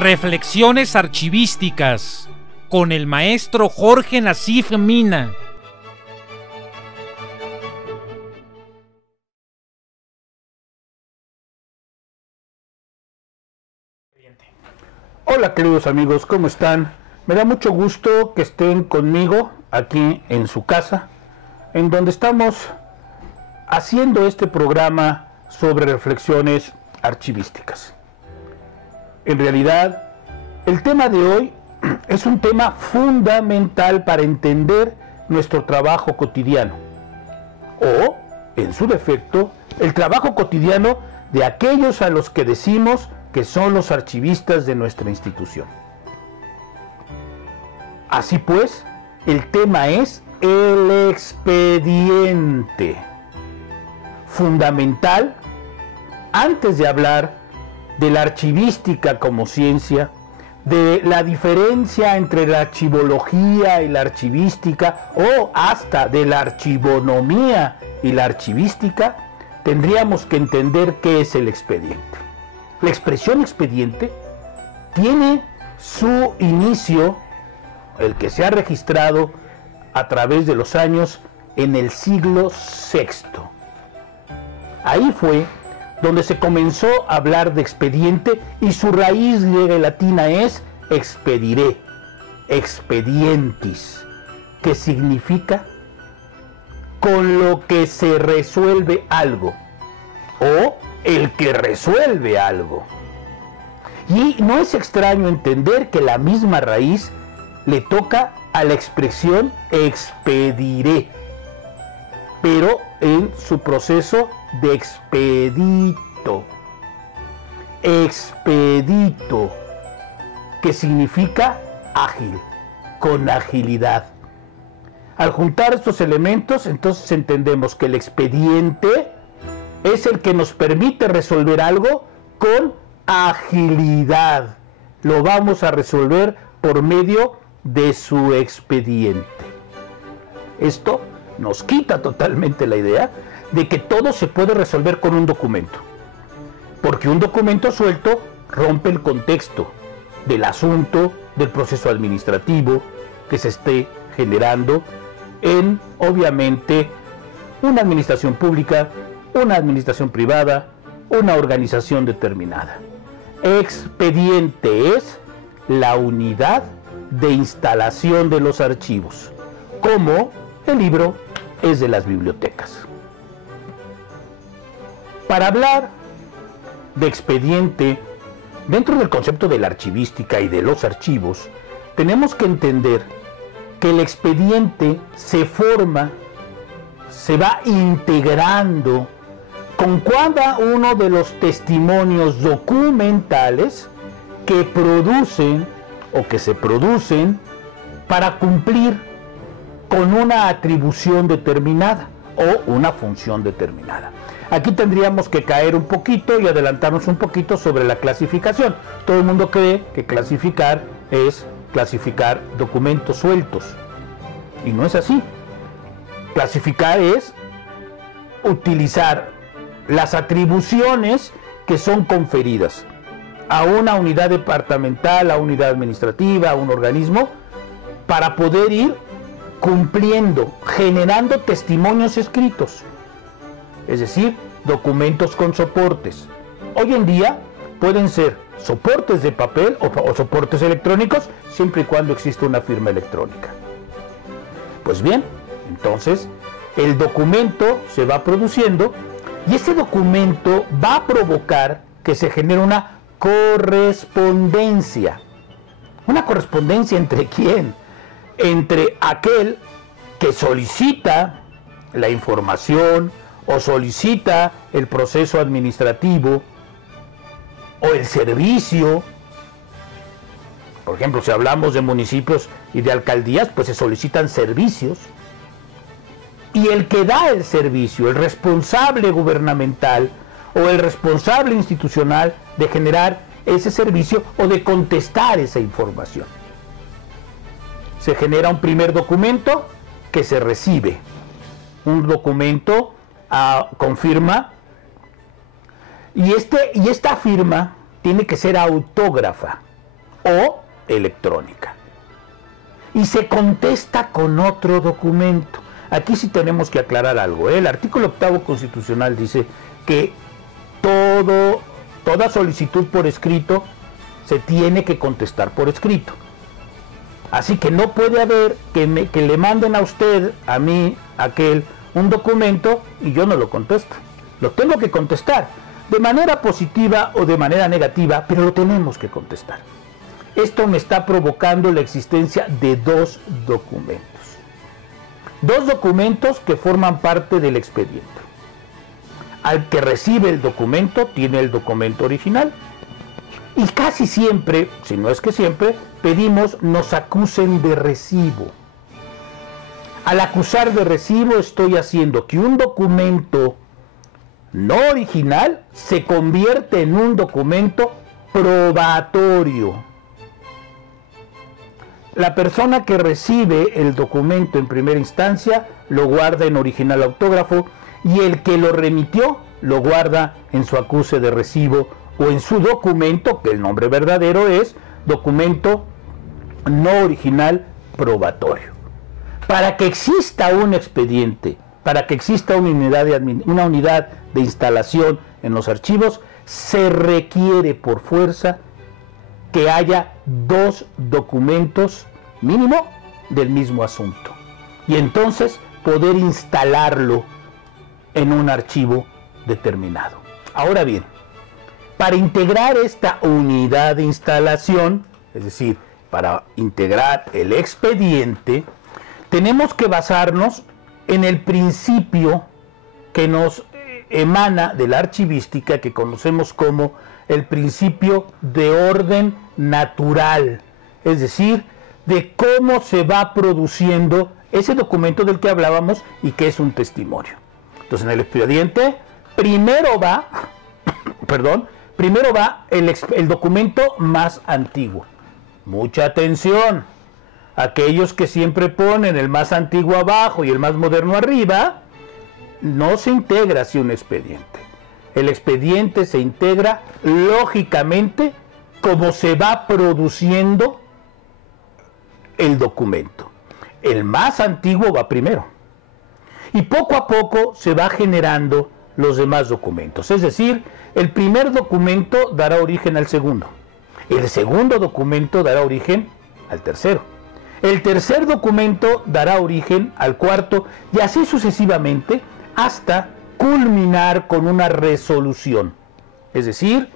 Reflexiones archivísticas con el maestro Jorge Nasif Mina. Hola queridos amigos, ¿cómo están? Me da mucho gusto que estén conmigo aquí en su casa, en donde estamos haciendo este programa sobre reflexiones archivísticas. En realidad, el tema de hoy es un tema fundamental para entender nuestro trabajo cotidiano, o, en su defecto, el trabajo cotidiano de aquellos a los que decimos que son los archivistas de nuestra institución. Así pues, el tema es el expediente. Fundamental, antes de hablar de la archivística como ciencia, de la diferencia entre la archivología y la archivística, o hasta de la archivonomía y la archivística, tendríamos que entender qué es el expediente. La expresión expediente tiene su inicio, el que se ha registrado a través de los años, en el siglo VI. Ahí fue donde se comenzó a hablar de expediente y su raíz griega y latina es expedire, expedientis, que significa con lo que se resuelve algo, o el que resuelve algo. Y no es extraño entender que la misma raíz le toca a la expresión expediré, pero en su proceso de expedito. Expedito, que significa ágil, con agilidad. Al juntar estos elementos, entonces entendemos que el expediente es el que nos permite resolver algo con agilidad. Lo vamos a resolver por medio de su expediente. Esto nos quita totalmente la idea de que todo se puede resolver con un documento, porque un documento suelto rompe el contexto del asunto, del proceso administrativo que se esté generando en, obviamente, una administración pública, una administración privada, una organización determinada. Expediente es la unidad de instalación de los archivos, como el libro es de las bibliotecas. Para hablar de expediente, dentro del concepto de la archivística y de los archivos, tenemos que entender que el expediente se forma, se va integrando con cada uno de los testimonios documentales que producen o que se producen para cumplir con una atribución determinada o una función determinada. Aquí tendríamos que caer un poquito y adelantarnos un poquito sobre la clasificación. Todo el mundo cree que clasificar es clasificar documentos sueltos, y no es así. Clasificar es utilizar las atribuciones que son conferidas a una unidad departamental, a una unidad administrativa, a un organismo, para poder ir cumpliendo, generando testimonios escritos, es decir, documentos con soportes. Hoy en día pueden ser soportes de papel o soportes electrónicos, siempre y cuando exista una firma electrónica. Pues bien, entonces el documento se va produciendo y ese documento va a provocar que se genere una correspondencia. ¿Una correspondencia entre quién? Entre aquel que solicita la información o solicita el proceso administrativo o el servicio. Por ejemplo, si hablamos de municipios y de alcaldías, pues se solicitan servicios. Y el que da el servicio, el responsable gubernamental o el responsable institucional de generar ese servicio o de contestar esa información. Se genera un primer documento que se recibe. Un documento con firma. Y esta firma tiene que ser autógrafa. o electrónica. Y se contesta con otro documento. Aquí sí tenemos que aclarar algo, ¿eh? El artículo 8º constitucional dice que toda solicitud por escrito se tiene que contestar por escrito. Así que no puede haber que le manden a usted, a mí, a aquel, un documento y yo no lo contesto. Lo tengo que contestar, de manera positiva o de manera negativa, pero lo tenemos que contestar. Esto me está provocando la existencia de dos documentos. Dos documentos que forman parte del expediente. Al que recibe el documento tiene el documento original. Y casi siempre, si no es que siempre, pedimos nos acusen de recibo. Al acusar de recibo estoy haciendo que un documento no original se convierte en un documento probatorio. La persona que recibe el documento en primera instancia lo guarda en original autógrafo y el que lo remitió lo guarda en su acuse de recibo o en su documento, que el nombre verdadero es documento no original probatorio. Para que exista un expediente, para que exista una unidad de instalación en los archivos, se requiere por fuerza que haya dos documentos mínimo del mismo asunto y entonces poder instalarlo en un archivo determinado. Ahora bien, para integrar esta unidad de instalación, es decir, para integrar el expediente, tenemos que basarnos en el principio que nos emana de la archivística, que conocemos como el principio de orden natural, es decir, de cómo se va produciendo ese documento del que hablábamos y que es un testimonio. Entonces, en el expediente primero va el documento más antiguo. Mucha atención, aquellos que siempre ponen el más antiguo abajo y el más moderno arriba, no se integra así un expediente. El expediente se integra lógicamente como se va produciendo el documento. El más antiguo va primero. Y poco a poco se va generando los demás documentos. Es decir, el primer documento dará origen al segundo. El segundo documento dará origen al tercero. El tercer documento dará origen al cuarto y así sucesivamente hasta culminar con una resolución. Es decir,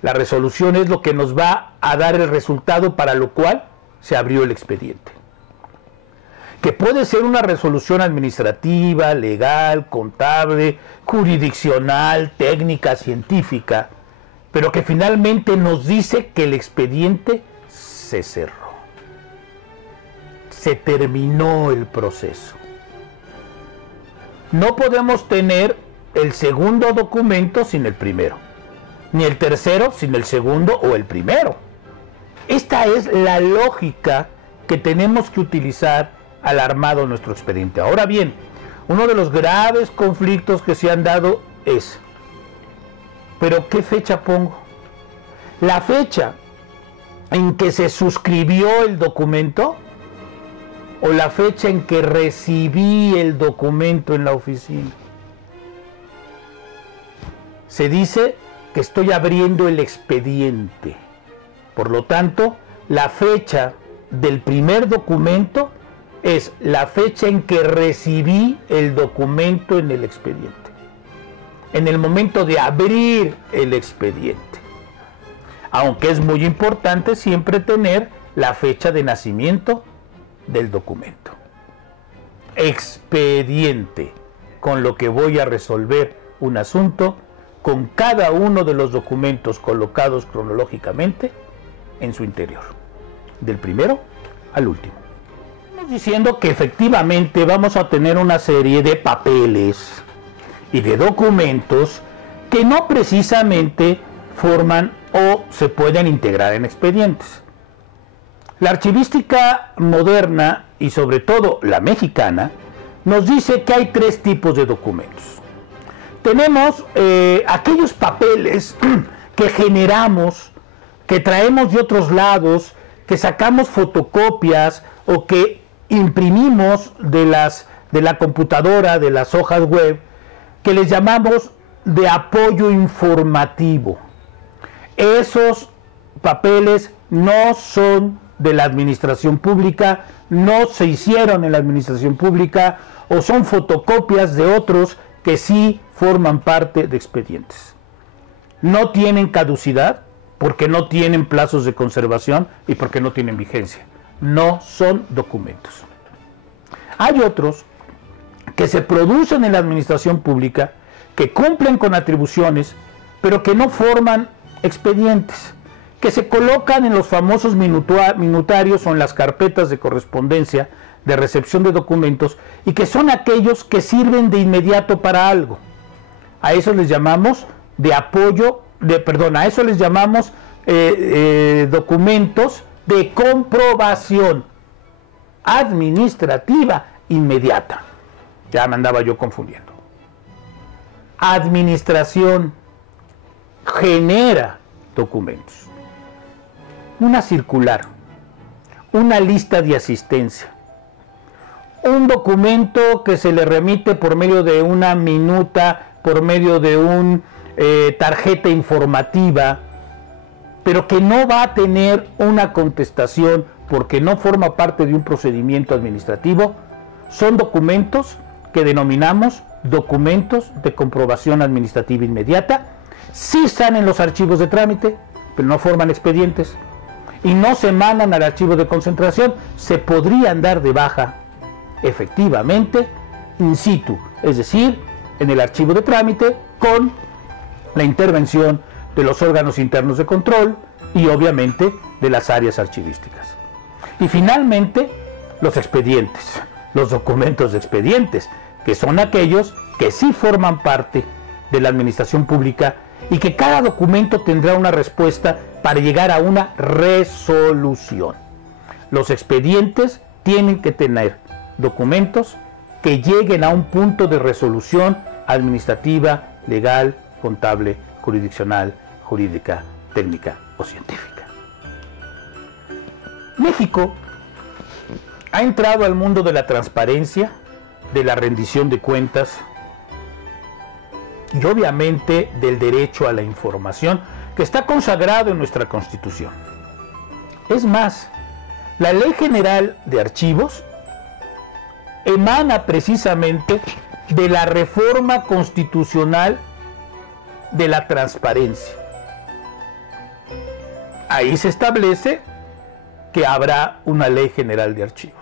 la resolución es lo que nos va a dar el resultado para lo cual se abrió el expediente. Que puede ser una resolución administrativa, legal, contable, jurisdiccional, técnica, científica, pero que finalmente nos dice que el expediente se cerró. Se terminó el proceso. No podemos tener el segundo documento sin el primero, ni el tercero sin el segundo o el primero. Esta es la lógica que tenemos que utilizar al armado nuestro expediente. Ahora bien, uno de los graves conflictos que se han dado es, ¿pero qué fecha pongo? ¿La fecha en que se suscribió el documento o la fecha en que recibí el documento en la oficina? Se dice que estoy abriendo el expediente. Por lo tanto, la fecha del primer documento es la fecha en que recibí el documento en el expediente. En el momento de abrir el expediente. Aunque es muy importante siempre tener la fecha de nacimiento del documento. Expediente, con lo que voy a resolver un asunto con cada uno de los documentos colocados cronológicamente en su interior, del primero al último. Estamos diciendo que efectivamente vamos a tener una serie de papeles y de documentos que no precisamente forman o se pueden integrar en expedientes. La archivística moderna y sobre todo la mexicana nos dice que hay tres tipos de documentos. Tenemos aquellos papeles que generamos que traemos de otros lados, que sacamos fotocopias o que imprimimos de la computadora, de las hojas web, que les llamamos de apoyo informativo. Esos papeles no son de la administración pública, no se hicieron en la administración pública, o son fotocopias de otros que sí forman parte de expedientes. No tienen caducidad porque no tienen plazos de conservación y porque no tienen vigencia. No son documentos. Hay otros que se producen en la administración pública, que cumplen con atribuciones, pero que no forman expedientes, que se colocan en los famosos minutarios o en las carpetas de correspondencia de recepción de documentos, y que son aquellos que sirven de inmediato para algo. A eso les llamamos a eso les llamamos documentos de comprobación administrativa inmediata. Ya me andaba yo confundiendo. Administración genera documentos. Una circular, una lista de asistencia, un documento que se le remite por medio de una minuta, por medio de una tarjeta informativa, pero que no va a tener una contestación porque no forma parte de un procedimiento administrativo, son documentos que denominamos documentos de comprobación administrativa inmediata. Sí están en los archivos de trámite, pero no forman expedientes y no se mandan al archivo de concentración. Se podrían dar de baja efectivamente in situ, es decir, en el archivo de trámite, con la intervención de los órganos internos de control y obviamente de las áreas archivísticas. Y finalmente, los expedientes, los documentos de expedientes, que son aquellos que sí forman parte de la administración pública y que cada documento tendrá una respuesta para llegar a una resolución. Los expedientes tienen que tener documentos que lleguen a un punto de resolución administrativa, legal, contable, jurisdiccional, jurídica, técnica o científica. México ha entrado al mundo de la transparencia, de la rendición de cuentas y obviamente del derecho a la información, que está consagrado en nuestra Constitución. Es más, la Ley General de Archivos emana precisamente de la reforma constitucional de la transparencia. Ahí se establece que habrá una Ley General de Archivos.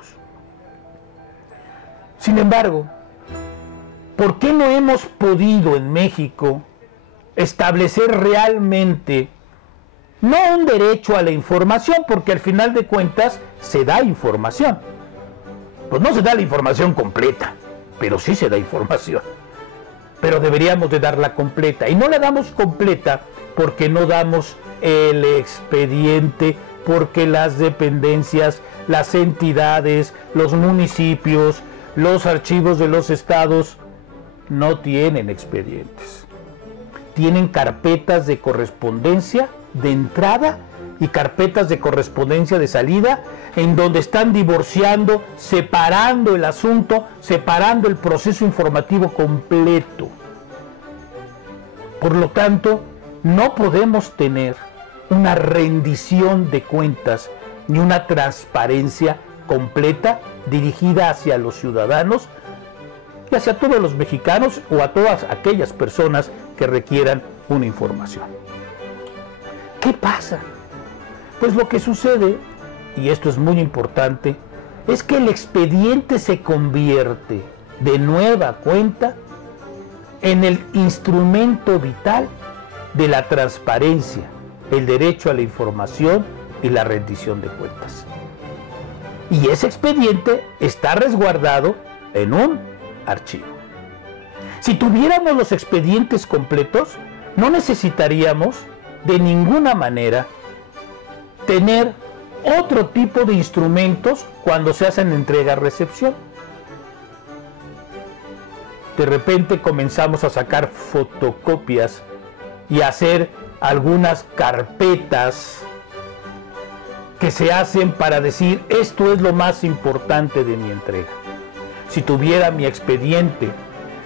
Sin embargo, ¿por qué no hemos podido en México establecer realmente no un derecho a la información? Porque al final de cuentas se da información. Pues no se da la información completa, pero sí se da información. Pero deberíamos de darla completa. Y no la damos completa porque no damos el expediente, porque las dependencias, las entidades, los municipios, los archivos de los estados no tienen expedientes. Tienen carpetas de correspondencia de entrada y carpetas de correspondencia de salida, en donde están divorciando, separando el asunto, separando el proceso informativo completo. Por lo tanto, no podemos tener una rendición de cuentas ni una transparencia completa dirigida hacia los ciudadanos y hacia todos los mexicanos o a todas aquellas personas que requieran una información. ¿Qué pasa? Pues lo que sucede, y esto es muy importante, es que el expediente se convierte de nueva cuenta en el instrumento vital de la transparencia, el derecho a la información y la rendición de cuentas. Y ese expediente está resguardado en un archivo. Si tuviéramos los expedientes completos, no necesitaríamos de ninguna manera tener otro tipo de instrumentos cuando se hacen entrega-recepción. De repente comenzamos a sacar fotocopias y a hacer algunas carpetas que se hacen para decir esto es lo más importante de mi entrega. Si tuviera mi expediente,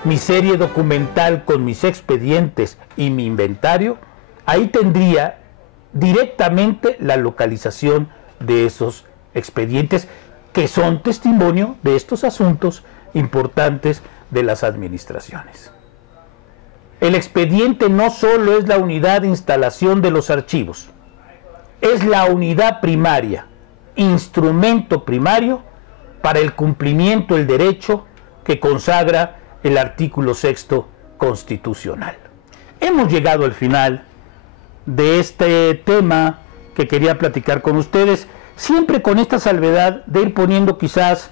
mi serie documental con mis expedientes y mi inventario, ahí tendría directamente la localización de esos expedientes que son testimonio de estos asuntos importantes de las administraciones. El expediente no solo es la unidad de instalación de los archivos, es la unidad primaria, instrumento primario para el cumplimiento del derecho que consagra el artículo 6º constitucional. Hemos llegado al final de este tema que quería platicar con ustedes, siempre con esta salvedad de ir poniendo quizás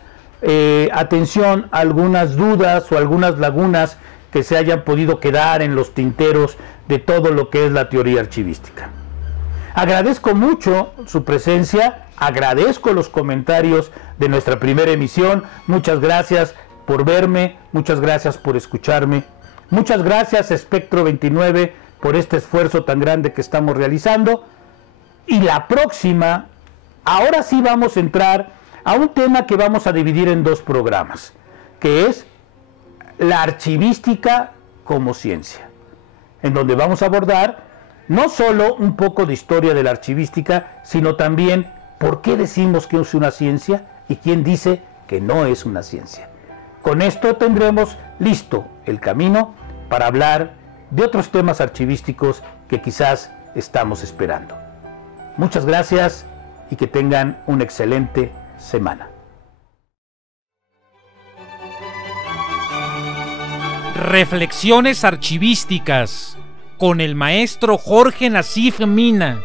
atención a algunas dudas o algunas lagunas que se hayan podido quedar en los tinteros de todo lo que es la teoría archivística. Agradezco mucho su presencia, agradezco los comentarios de nuestra primera emisión, muchas gracias por verme, muchas gracias por escucharme, muchas gracias Espectro 29 por este esfuerzo tan grande que estamos realizando, y la próxima, ahora sí vamos a entrar a un tema que vamos a dividir en dos programas, que es la archivística como ciencia, en donde vamos a abordar no solo un poco de historia de la archivística, sino también por qué decimos que es una ciencia y quién dice que no es una ciencia. Con esto tendremos listo el camino para hablar de otros temas archivísticos que quizás estamos esperando. Muchas gracias y que tengan una excelente semana. Reflexiones archivísticas con el maestro Jorge Nasif Mina.